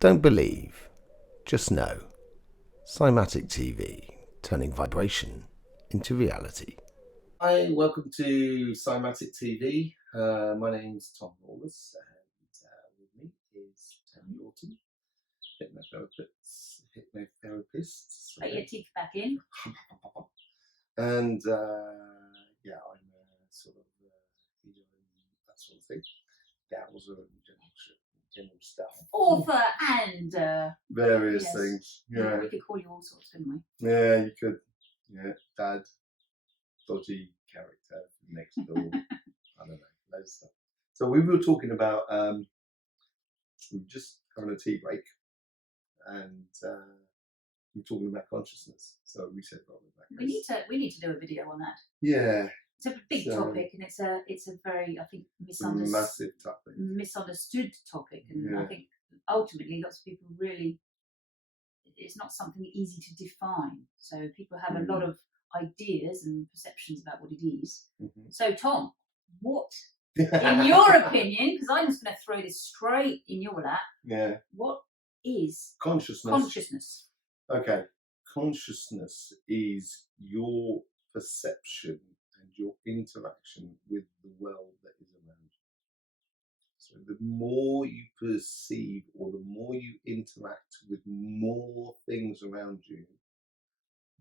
Don't believe, just know. Cymatic TV, turning vibration into reality. Hi, welcome to Cymatic TV. My name's Tom Lawless, and with me is Tanya Autumn, hypnotherapist. Put your teeth back in. And yeah, I'm sort of that sort of thing. That was a general stuff. Author and various yes. things. Yeah. We could call you all sorts, couldn't we? Yeah, you could. Yeah, dad, dodgy character next door. I don't know, loads of stuff. So we were talking about we were just having a tea break, and we were talking about consciousness. So we said, well, we need to do a video on that. Yeah. It's a big topic, and it's a very, I think, massive topic, misunderstood topic, and I think ultimately lots of people really, it's not something easy to define. So people have a lot of ideas and perceptions about what it is. So Tom, what, in your opinion, because I'm just going to throw this straight in your lap. Yeah. What is consciousness? Okay, consciousness is your perception and your interaction with the world that is around you. So the more you perceive or the more you interact with more things around you,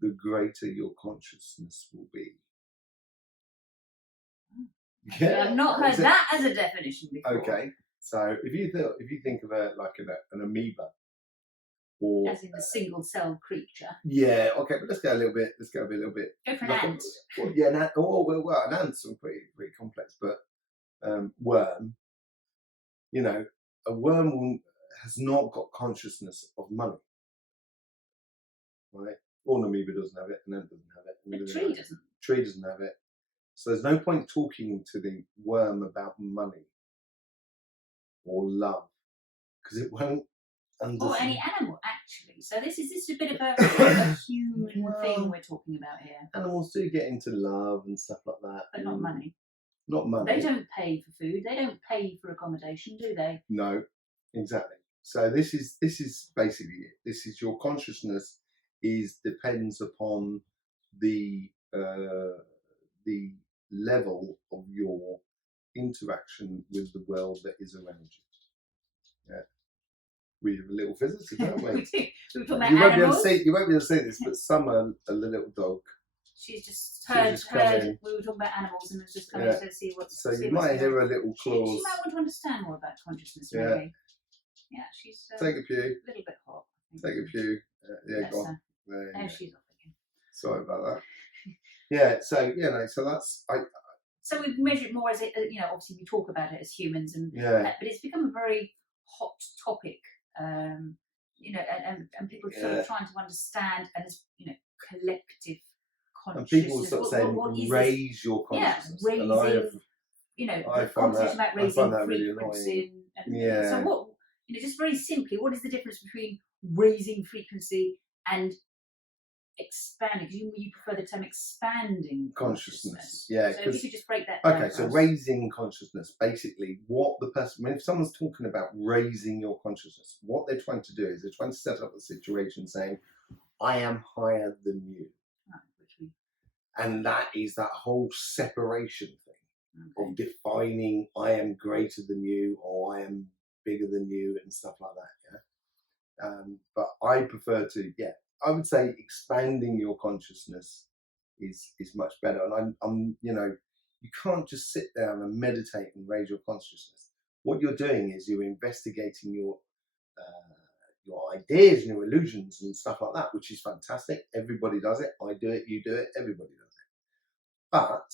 the greater your consciousness will be. Yeah, I've not heard that as a definition before. Okay, so if you think of an amoeba, or as in a single cell creature. Yeah. Okay, but let's go a little bit. Go for an ant. Well, yeah, an ant. Well, an ant's pretty complex, but worm. You know, a worm has not got consciousness of money, right? Or an amoeba doesn't have it, an ant doesn't have it, a tree doesn't. Tree doesn't have it. So there's no point talking to the worm about money or love because it won't understand. Or any animal, actually. So this is a bit of a human thing we're talking about here. Animals do get into love and stuff like that, but not money. Not money. They don't pay for food. They don't pay for accommodation, do they? No, exactly. So this is basically it. This is your consciousness depends upon the level of your interaction with the world that is around you. Yeah. We have a little visitor, don't we? We do. We were talking about animals. You won't be able to see this, but Summer, a little dog. She's just heard. We were talking about animals and was just coming to see what's. So you might hear a little claws. She might want to understand more about consciousness, maybe. Yeah, she's take a pew. A little bit hot. Take a pew. Yeah, go on. There she's off again. Sorry about that. Yeah. So so that's So we measure it more as obviously we talk about it as humans, and but it's become a very hot topic. And people sort of trying to understand, and as collective consciousness. And people sort of saying, raise your consciousness. Yeah, raising. The conversation about raising frequency. Really so what? Just very simply, what is the difference between raising frequency and expanding? Because you prefer the term expanding consciousness. Yeah. So if you could just break that down. Okay, so raising consciousness, basically what the person, if someone's talking about raising your consciousness, what they're trying to do is they're trying to set up a situation saying, I am higher than you. And that is that whole separation thing of defining I am greater than you or I am bigger than you and stuff like that. Yeah. But I prefer to, I would say expanding your consciousness is much better. And I'm you can't just sit down and meditate and raise your consciousness. What you're doing is you're investigating your ideas and your illusions and stuff like that, which is fantastic. Everybody does it. I do it. You do it. Everybody does it. But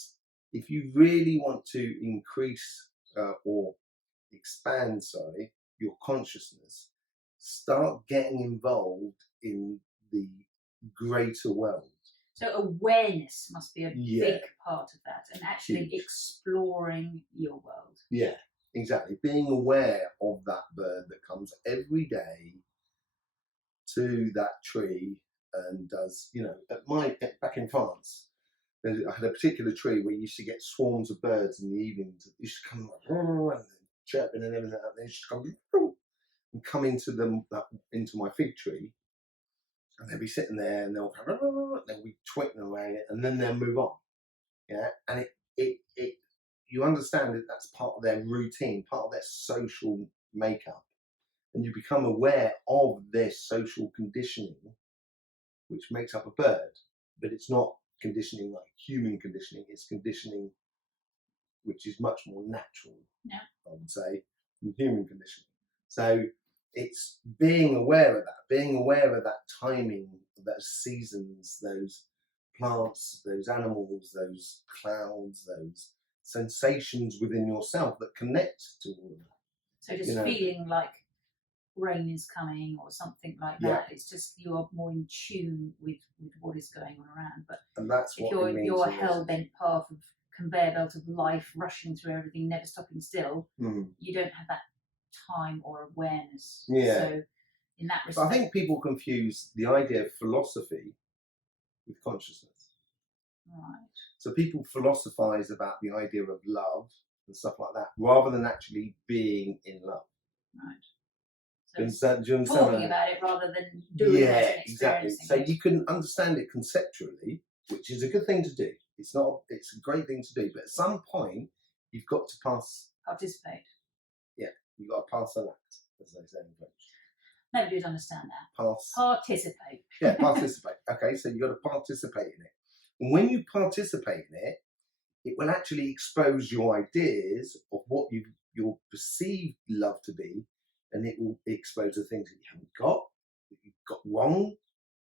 if you really want to increase or expand, your consciousness, start getting involved in the greater world. So awareness must be a big part of that, and actually exploring your world. Yeah, exactly. Being aware of that bird that comes every day to that tree and does, back in France, I had a particular tree where you used to get swarms of birds in the evenings. They used to come and chirping and everything like that. They used to come, and come into into my fig tree, and they'll be sitting there and they'll be twitting away, and then they'll move on. Yeah, and it you understand that that's part of their routine, part of their social makeup, and you become aware of their social conditioning, which makes up a bird, but it's not conditioning like human conditioning. It's conditioning which is much more natural, I would say, than human conditioning. So it's being aware of that timing, those seasons, those plants, those animals, those clouds, those sensations within yourself that connect to all of that. So just feeling like rain is coming or something like that. It's just you're more in tune with what is going on around. But and that's if what you're hell-bent path of conveyor belt of life rushing through everything, never stopping still, you don't have that time or awareness. So in that respect, I think people confuse the idea of philosophy with consciousness. Right. So people philosophize about the idea of love and stuff like that, rather than actually being in love. Right. Do you understand talking about it rather than doing it and exactly. So you can understand it conceptually, which is a good thing to do. It's a great thing to do, but at some point you've got to participate. Yeah, you've got to pass an act, as they say in French. Nobody would understand that. Participate. Yeah, participate. Okay, so you've got to participate in it. And when you participate in it, it will actually expose your ideas of what your perceived love to be, and it will expose the things that you haven't got, that you've got wrong,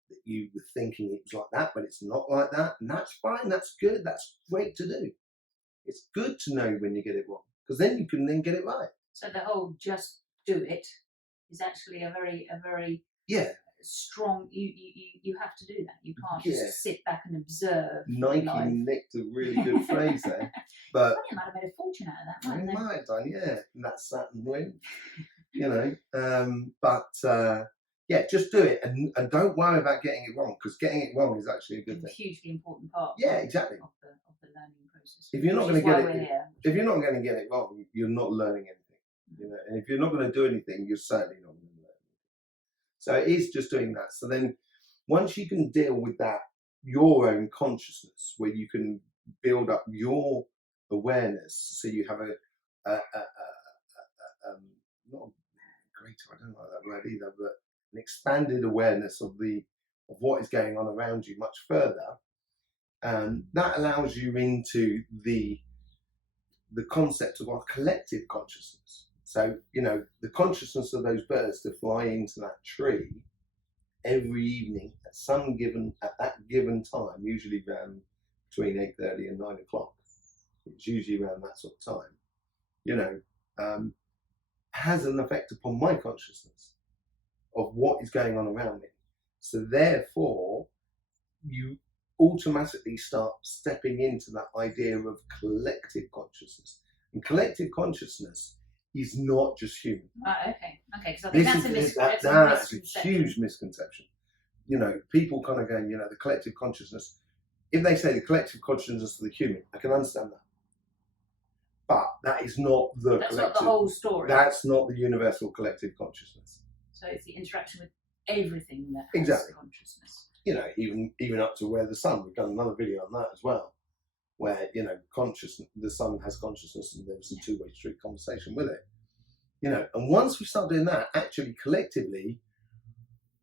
that you were thinking it was like that, but it's not like that. And that's fine, that's good, that's great to do. It's good to know when you get it wrong, because then you can then get it right. So the whole just do it is actually a very strong. You have to do that. You can't just sit back and observe. Nike nicked a really good phrase there, but I might have made a fortune out of that. Might have done, and that's Saturn win. Just do it and don't worry about getting it wrong, because getting it wrong is actually a good thing. Hugely important part. Exactly. Of the learning process. If you're not going to get it wrong, you're not learning anything. And if you're not going to do anything, you're certainly not going to learn anything. So it is just doing that. So then, once you can deal with that, your own consciousness, where you can build up your awareness, so you have not greater, I don't like that word either, but an expanded awareness of what is going on around you much further, that allows you into the concept of our collective consciousness. So the consciousness of those birds to fly into that tree every evening at that given time, usually around between 8:30 and 9 o'clock. It's usually around that sort of time. Has an effect upon my consciousness of what is going on around me. So therefore, you automatically start stepping into that idea of collective consciousness. And collective consciousness is not just human. Okay. Because I think that's a huge misconception. People kind of going, the collective consciousness. If they say the collective consciousness of the human, I can understand that. But that is not That's not the whole story. That's not the universal collective consciousness. So it's the interaction with everything that has consciousness. Even up to where the sun. We've done another video on that as well, where consciousness. The sun has consciousness, and there's a two-way street conversation with it. And once we start doing that, actually collectively,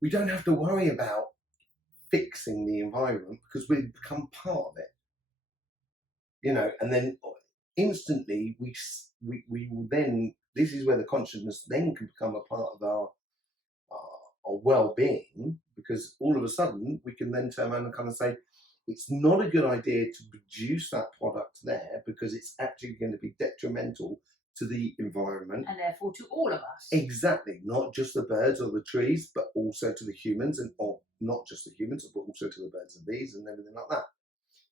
we don't have to worry about fixing the environment, because we become part of it. And then instantly we will then, this is where the consciousness then can become a part of our well-being, because all of a sudden we can then turn around and kind of say, it's not a good idea to produce that product there, because it's actually going to be detrimental to the environment, and therefore to all of us. Exactly, not just the birds or the trees, but also to the humans, or not just the humans, but also to the birds and bees and everything like that.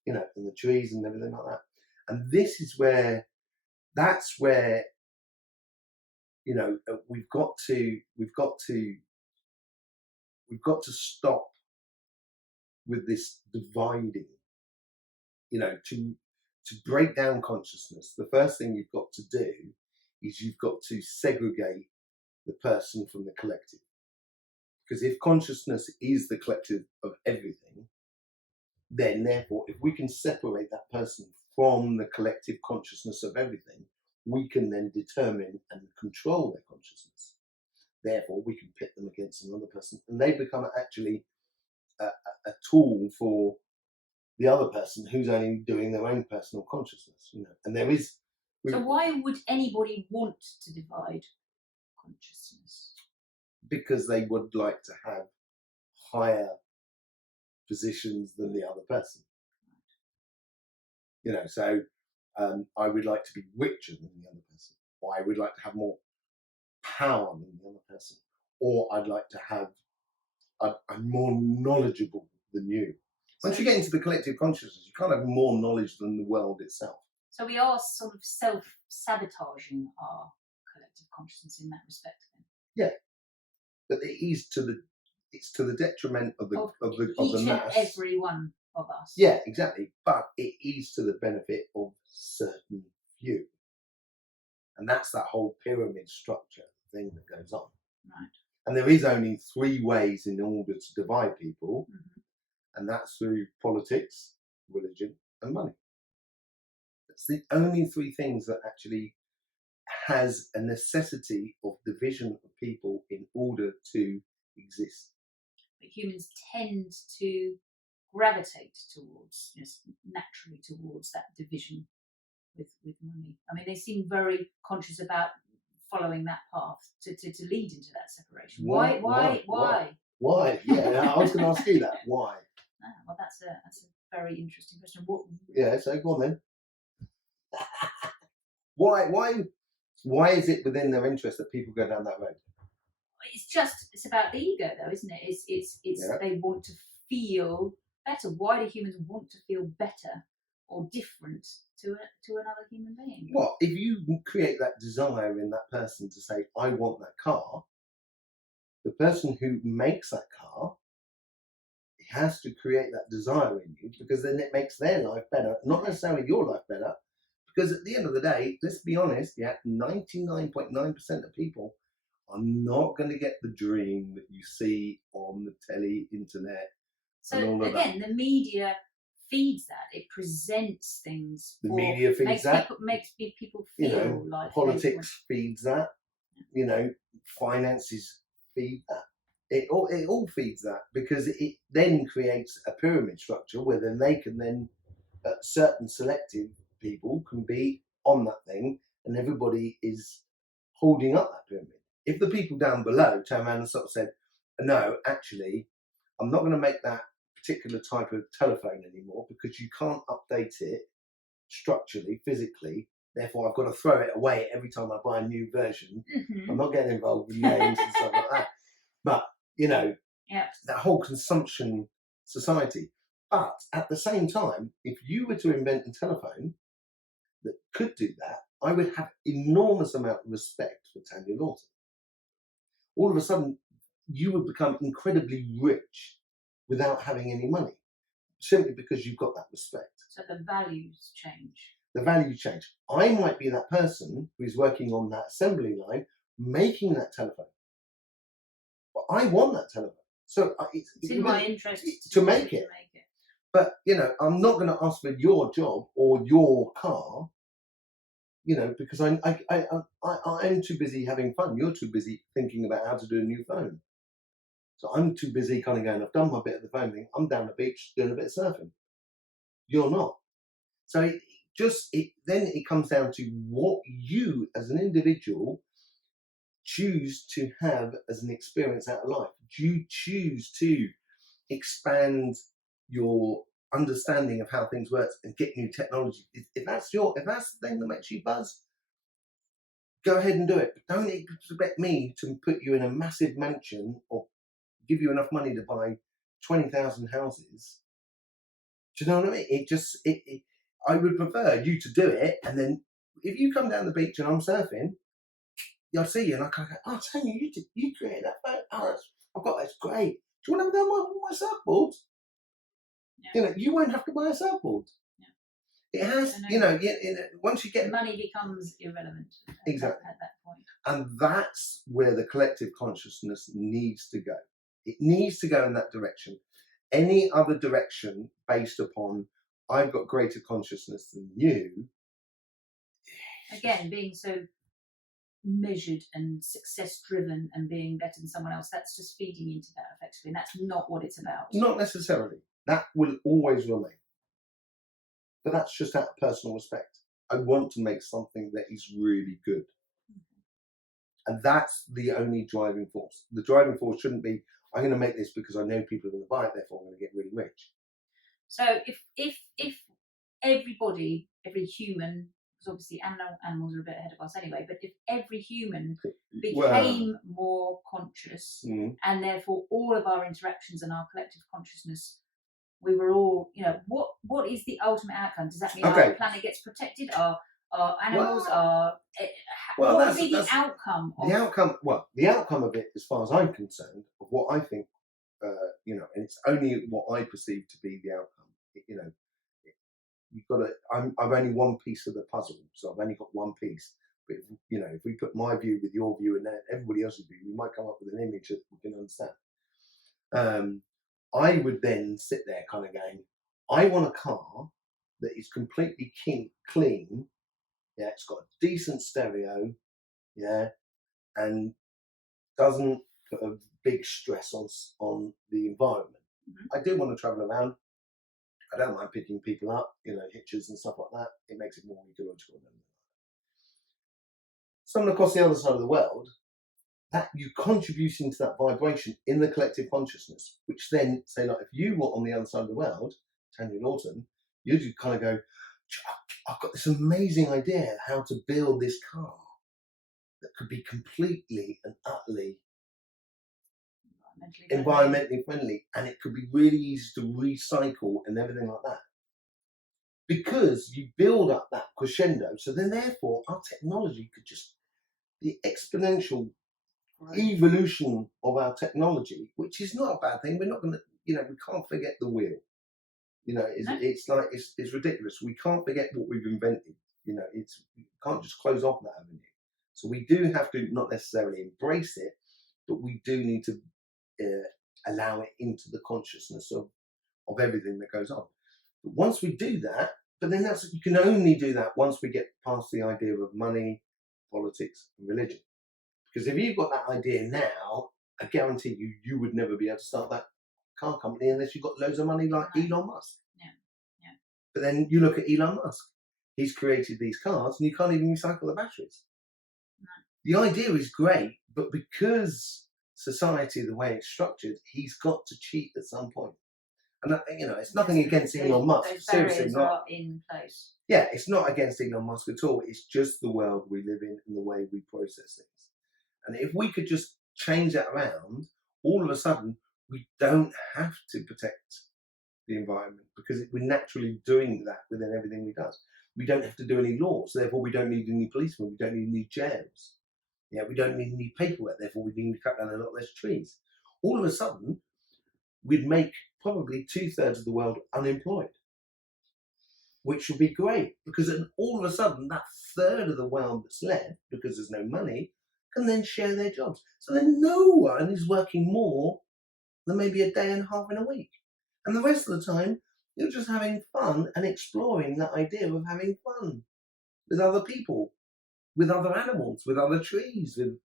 And the trees and everything like that. And this is where, we've got to stop with this dividing. To break down consciousness, the first thing you've got to do is you've got to segregate the person from the collective. Because if consciousness is the collective of everything, then therefore, if we can separate that person from the collective consciousness of everything, we can then determine and control their consciousness. Therefore, we can pit them against another person, and they become actually a tool for the other person who's only doing their own personal consciousness. And there is. So why would anybody want to divide consciousness? Because they would like to have higher positions than the other person. So I would like to be richer than the other person, or I would like to have more power than the other person, or I'd like to have, I'm more knowledgeable than you. Once you get into the collective consciousness, you can't have more knowledge than the world itself. So we are sort of self-sabotaging our collective consciousness in that respect, then. Yeah, but it's to the detriment of the each mass. and every one of us. Yeah, exactly. But it is to the benefit of certain few, and that's that whole pyramid structure thing that goes on. Right. And there is only 3 ways in order to divide people, Mm-hmm. and that's through politics, religion, and money. It's the only 3 things that actually has a necessity of division of people in order to exist. But humans tend to gravitate towards, naturally towards that division with money. I mean, they seem very conscious about following that path to lead into that separation. Why? Yeah, I was going to ask you that. Why? Well, that's a very interesting question. What? Yeah, so go on then. Why is it within their interest that people go down that road? It's about the ego, though, isn't it? It's They want to feel better. Why do humans want to feel better or different to another human being? What if you create that desire in that person to say, I want that car? The person who makes that car has to create that desire in you, because then it makes their life better, not necessarily your life better. Because at the end of the day, let's be honest, 99.9% of people are not going to get the dream that you see on the telly, internet. So again, the media feeds that. It presents things. The media feeds that. Makes people feel like politics feeds that. Finances feed that. It all feeds that, because it then creates a pyramid structure where then they can certain selective people can be on that thing, and everybody is holding up that pyramid. If the people down below turn around and sort of said, no, actually, I'm not going to make that particular type of telephone anymore because you can't update it structurally, physically, therefore I've got to throw it away every time I buy a new version. I'm not getting involved with names and stuff like that. But, that whole consumption society. But at the same time, if you were to invent a telephone that could do that, I would have enormous amount of respect for Tanya Lawson. All of a sudden, you would become incredibly rich without having any money, simply because you've got that respect. So the values change. The values change. I might be that person who's working on that assembly line, making that telephone. But I want that telephone. So it's in my interest to make it. But, I'm not going to ask for your job or your car, because I'm too busy having fun. You're too busy thinking about how to do a new phone. So I'm too busy kind of going, I've done my bit of the phone thing. I'm down the beach doing a bit of surfing. You're not. So then it comes down to what you as an individual choose to have as an experience out of life. Do you choose to expand your understanding of how things work and get new technology? If that's the thing that makes you buzz, go ahead and do it. But don't expect me to put you in a massive mansion or give you enough money to buy 20,000 houses. Do you know what I mean? I would prefer you to do it, and then if you come down the beach and I'm surfing, I'll see you and I kind of go, oh, Tanya, you created that boat. Oh, I've got that's great. Do you want to go on my surfboard? Yeah. You won't have to buy a surfboard. Yeah. It has, I know. you know, once you get money becomes irrelevant exactly at that point. And that's where the collective consciousness needs to go. It needs to go in that direction. Any other direction based upon I've got greater consciousness than you. Again, being so measured and success driven and being better than someone else, that's just feeding into that effectively, and that's not what it's about. Not necessarily. That will always remain. But that's just out of personal respect. I want to make something that is really good. And that's the only driving force. The driving force shouldn't be, I'm going to make this because I know people are going to buy it, therefore I'm going to get really rich. So if everybody, every human, because obviously animals are a bit ahead of us anyway, but if every human became more conscious, and therefore all of our interactions and our collective consciousness, we were all, you know, what is the ultimate outcome? Does that mean our planet gets protected? Our animals are. What would be the outcome? The outcome of it, as far as I'm concerned, of what I think, you know, and it's only what I perceive to be the outcome. You know, you've got to. I've only one piece of the puzzle, so I've only got one piece. But you know, if we put my view with your view and then everybody else's view, we might come up with an image that we can understand. I would then sit there, kind of going, I want a car that is completely clean. Yeah, it's got a decent stereo. Yeah, and doesn't put a big stress on the environment. I do want to travel around. I don't mind picking people up, you know, hitches and stuff like that. It makes it more ecological. Someone across the other side of the world, that you contributing to that vibration in the collective consciousness, which then say, like, if you were on the other side of the world, Tanya Lawton, you'd kind of go, I've got this amazing idea how to build this car that could be completely and utterly environmentally friendly, and it could be really easy to recycle and everything like that. Because you build up that crescendo, so then therefore our technology could just, the exponential evolution of our technology, which is not a bad thing. We're not going to, you know, we can't forget the wheel. You know, it's like, it's ridiculous. We can't forget what we've invented. You know, we can't just close off that avenue. So we do have to not necessarily embrace it, but we do need to allow it into the consciousness of everything that goes on. But once we do that, but then you can only do that once we get past the idea of money, politics, and religion. Because if you've got that idea now, I guarantee you would never be able to start that car company unless you've got loads of money like Elon Musk. Yeah. But then you look at Elon Musk. He's created these cars and you can't even recycle the batteries. The idea is great, but because society, the way it's structured, he's got to cheat at some point. And you know, it's nothing against Elon Musk. Seriously, not in place. Yeah, it's not against Elon Musk at all. It's just the world we live in and the way we process things. And if we could just change that around, all of a sudden we don't have to protect the environment because we're naturally doing that within everything we do. We don't have to do any laws, therefore we don't need any policemen. We don't need any jails. Yeah, we don't need any paperwork, therefore we need to cut down a lot less trees. All of a sudden, we'd make probably 2/3 of the world unemployed, which would be great because then all of a sudden that third of the world that's left, because there's no money, can then share their jobs. So then no one is working more than maybe a day and a half in a week. And the rest of the time, you're just having fun and exploring that idea of having fun with other people, with other animals, with other trees, with,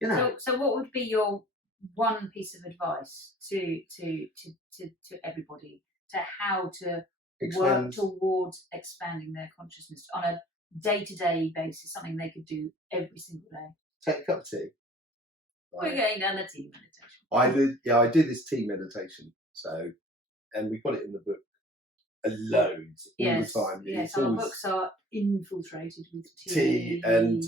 you know. So what would be your one piece of advice to everybody to how to work towards expanding their consciousness on a day-to-day basis, something they could do every single day? Take a cup of tea. We're going down the tea meditation. I did this tea meditation. So, and we got it in the book loads all the time. Yes, our books are infiltrated with tea and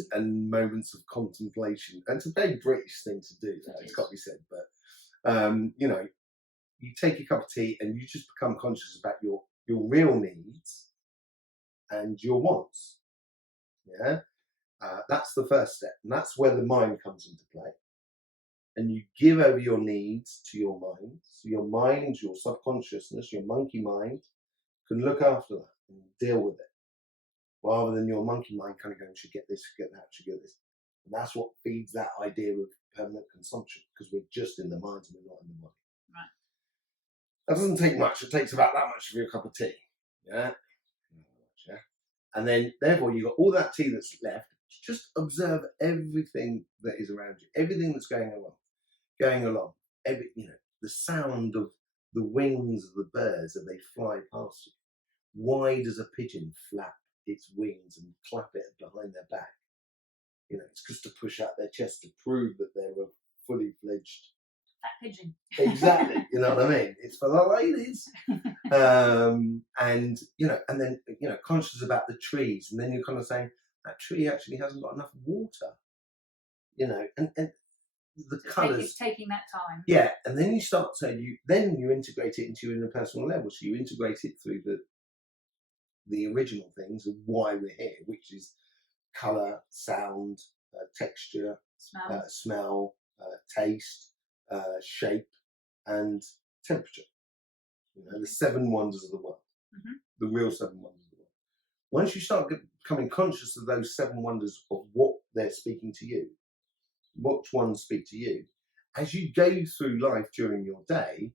moments of contemplation. And it's a very British thing to do. It's got to be said. But you know, you take a cup of tea and you just become conscious about your real needs and your wants. Yeah, that's the first step, and that's where the mind comes into play. And you give over your needs to your mind. So your mind, your subconsciousness, your monkey mind can look after that and deal with it. rather than your monkey mind kind of going, should get this, should get that, should get this. And that's what feeds that idea of permanent consumption, because we're just in the mind and we're not in the body. Right. That doesn't take much. It takes about that much of your cup of tea. Yeah. Yeah. And then, therefore, you've got all that tea that's left. Just observe everything that is around you, everything that's going along. The sound of the wings of the birds as they fly past you. Why does a pigeon flap its wings and clap it behind their back? It's just to push out their chest to prove that they're a fully fledged fat pigeon. Exactly. You know what I mean? It's for the ladies. And then conscious about the trees, and then you're kind of saying that tree actually hasn't got enough water. And the colours. It's taking that time. Yeah, and then you start you integrate it into your interpersonal level. So you integrate it through the original things of why we're here, which is colour, sound, texture, smell, taste, shape, and temperature. The 7 wonders of the world. Mm-hmm. The real 7 wonders of the world. Once you start becoming conscious of those 7 wonders of what they're speaking to you, which ones speak to you, as you go through life during your day,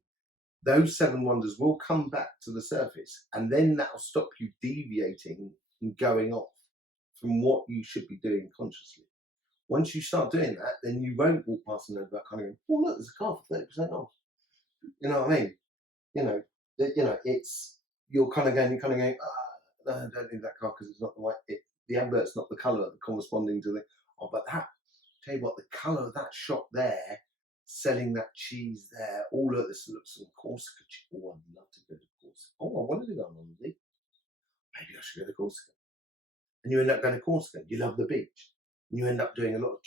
those 7 wonders will come back to the surface, and then that'll stop you deviating and going off from what you should be doing consciously. Once you start doing that, then you won't walk past and over kind of going, oh look, there's a car for 30% off. You know what I mean? It's you're kind of going, no, I don't need that car because it's not the right. The advert's not the colour corresponding to the. Oh, but that. Tell you what, the colour of that shop there, selling that cheese there. Oh look, this looks like Corsica. Oh, I'd love to go to Corsica. Oh, I wanted to go on holiday. Maybe I should go to Corsica. And you end up going to Corsica. You love the beach. And you end up doing a lot of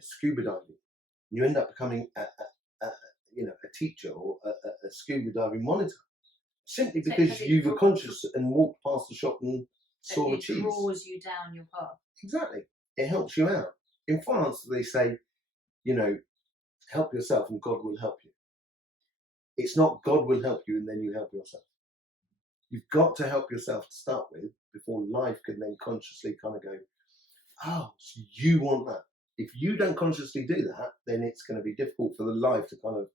scuba diving. You end up becoming a teacher or a scuba diving monitor, simply because you were conscious and walked past the shop and saw the cheese. It draws you down your path. Exactly. It helps you out. In France, they say, help yourself and God will help you. It's not God will help you and then you help yourself. You've got to help yourself to start with before life can then consciously kind of go, oh, so you want that. If you don't consciously do that, then it's going to be difficult for the life to kind of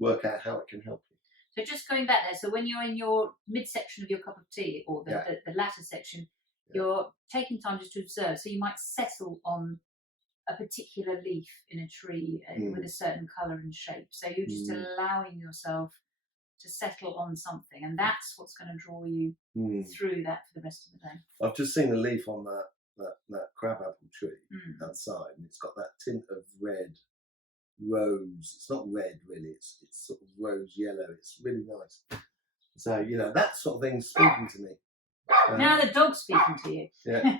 work out how it can help you. So just going back there, so when you're in your midsection of your cup of tea, or the latter section, you're taking time just to observe. So you might settle on a particular leaf in a tree with a certain colour and shape. So you're just allowing yourself to settle on something, and that's what's going to draw you through that for the rest of the day. I've just seen the leaf on that crabapple tree outside, and it's got that tint of red rose. It's not red really, it's sort of rose yellow. It's really nice. So that sort of thing's speaking to me. Now the dog's speaking to you. Yeah.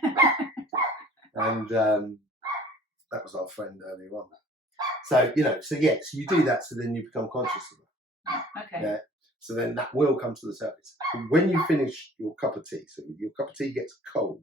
And that was our friend earlier on. So so you do that, so then you become conscious of that. Okay. Yeah. So then that will come to the surface. But when you finish your cup of tea, so your cup of tea gets cold,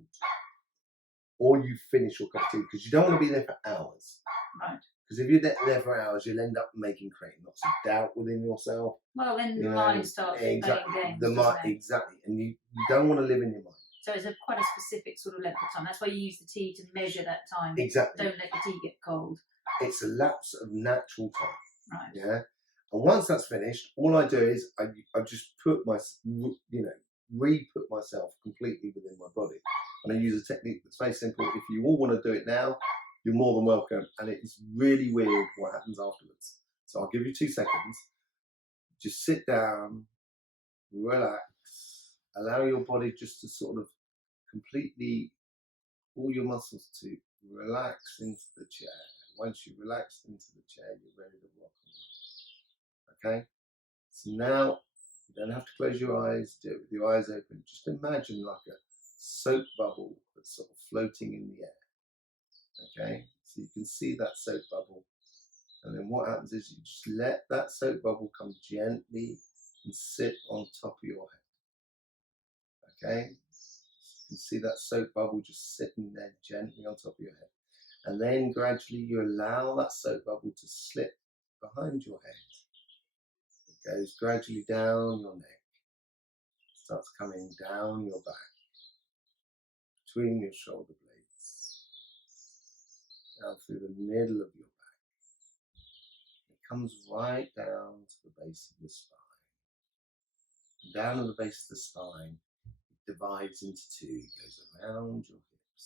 or you finish your cup of tea, because you don't want to be there for hours. Right. Because if you're there for hours, you'll end up creating lots of doubt within yourself. Well, then the mind starts playing games. Exactly. And you don't want to live in your mind. So it's quite a specific sort of length of time. That's why you use the tea to measure that time. Exactly. Don't let the tea get cold. It's a lapse of natural time. Right. Yeah. And once that's finished, all I do is I just put re-put myself completely within my body. And I use a technique that's very simple. If you all want to do it now, you're more than welcome. And it's really weird what happens afterwards. So I'll give you 2 seconds. Just sit down, relax, allow your body just to sort of completely, all your muscles to relax into the chair. Once you relax into the chair, you're ready to rock and roll. Okay? So now, you don't have to close your eyes, do it with your eyes open. Just imagine like a soap bubble that's sort of floating in the air. Okay? So you can see that soap bubble. And then what happens is you just let that soap bubble come gently and sit on top of your head. Okay? So you can see that soap bubble just sitting there gently on top of your head. And then gradually you allow that soap bubble to slip behind your head. It goes gradually down your neck. Starts coming down your back. between your shoulder blades, down through the middle of your back. It comes right down to the base of the spine. And down at the base of the spine, it divides into two. It goes around your hips,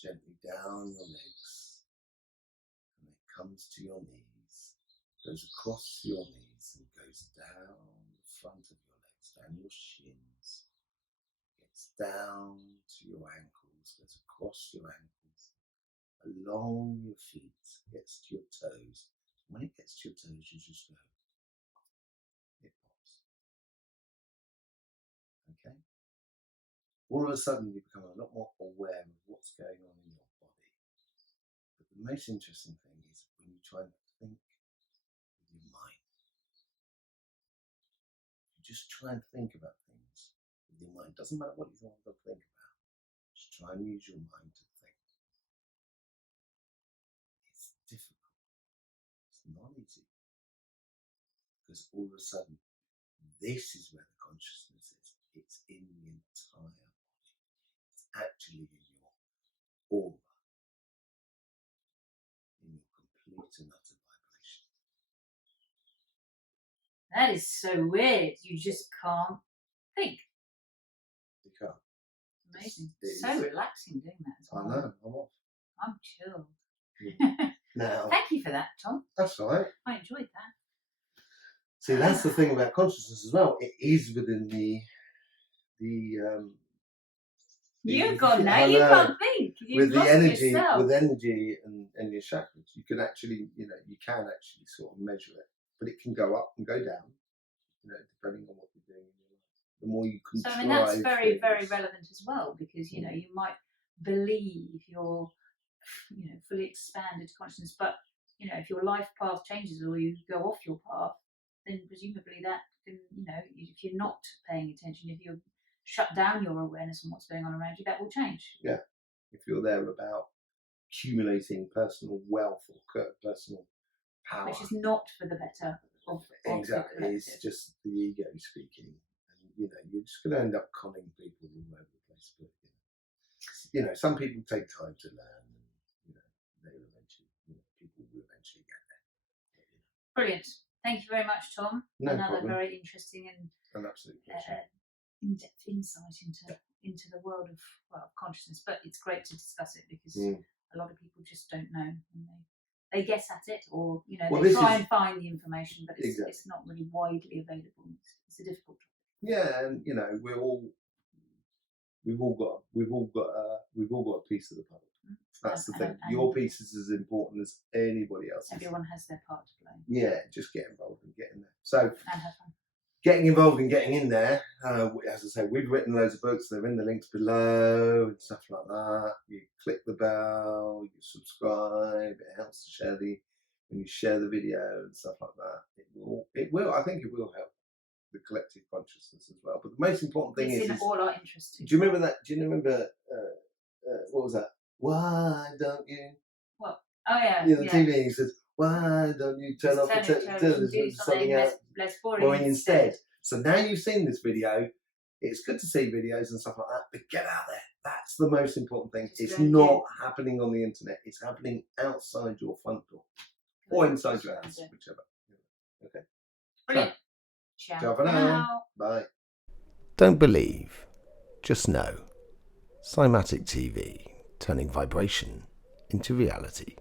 gently down your legs, and it comes to your knees, goes across your knees and goes down the front of your legs, down your shins, gets down to your ankles, goes across your ankles, along your feet, gets to your toes. When it gets to your toes, you just go, it pops. Okay? All of a sudden, you become a lot more aware of what's going on in your body. But the most interesting thing is when you try and think with your mind. You just try and think about things with your mind. Doesn't matter what you want to think about. Just try and use your mind to think. It's difficult. It's not easy. Because all of a sudden, this is where the consciousness is. It's in the entire body. It's actually in your aura. In your complete and utter vibration. That is so weird. You just can't think. You can't. Amazing. It's So relaxing doing that as well. I know, I'm off. I'm chilled. Now, Thank you for that, Tom. that's all right. I enjoyed that. See, that's the thing about consciousness as well. It is within You're gone now. You can't think. You've with the lost energy, yourself. with energy and your chakras, you can actually, you can actually sort of measure it, but it can go up and go down, depending on what you're doing in your life. The more you can. So I mean, that's very, very relevant as well, because you might believe you're, fully expanded consciousness, but if your life path changes or you go off your path, then presumably that can, if you're not paying attention, if you're shut down your awareness on what's going on around you, that will change. Yeah, if you're there about accumulating personal wealth or personal power, which is not for the better of exactly, the it's just the ego speaking, and you're just going to end up conning people all over the place. But some people take time to learn, and they eventually, people will eventually get there. Brilliant. Thank you very much, Tom. No Another problem. very interesting and An absolute pleasure. in-depth insight into the world of consciousness. But it's great to discuss it because a lot of people just don't know, and they guess at it, or they try and find the information, but it's not really widely available. It's a difficult topic. Yeah, and we've all got a piece of the puzzle. That's the thing. Your piece is as important as anybody else's. Everyone has their part to play. Yeah, just get involved and get in there. So, and have fun. Getting involved and getting in there. As I say, we've written loads of books. They're in the links below and stuff like that. You click the bell, you subscribe. It helps to share when you share the video and stuff like that. It will. I think it will help the collective consciousness as well. But the most important thing is in all our interests. Do you remember that? Do you remember what was that? Why don't you? What? Oh yeah. The TV. He says, "Why don't you turn off the television, do something else less boring instead?" So now you've seen this video. It's good to see videos and stuff like that, but get out there. That's the most important thing. It's not happening on the internet. It's happening outside your front door or inside your house, whichever. Okay. Brilliant. Ciao for now. Bye. Don't believe, just know. Cymatic TV, turning vibration into reality.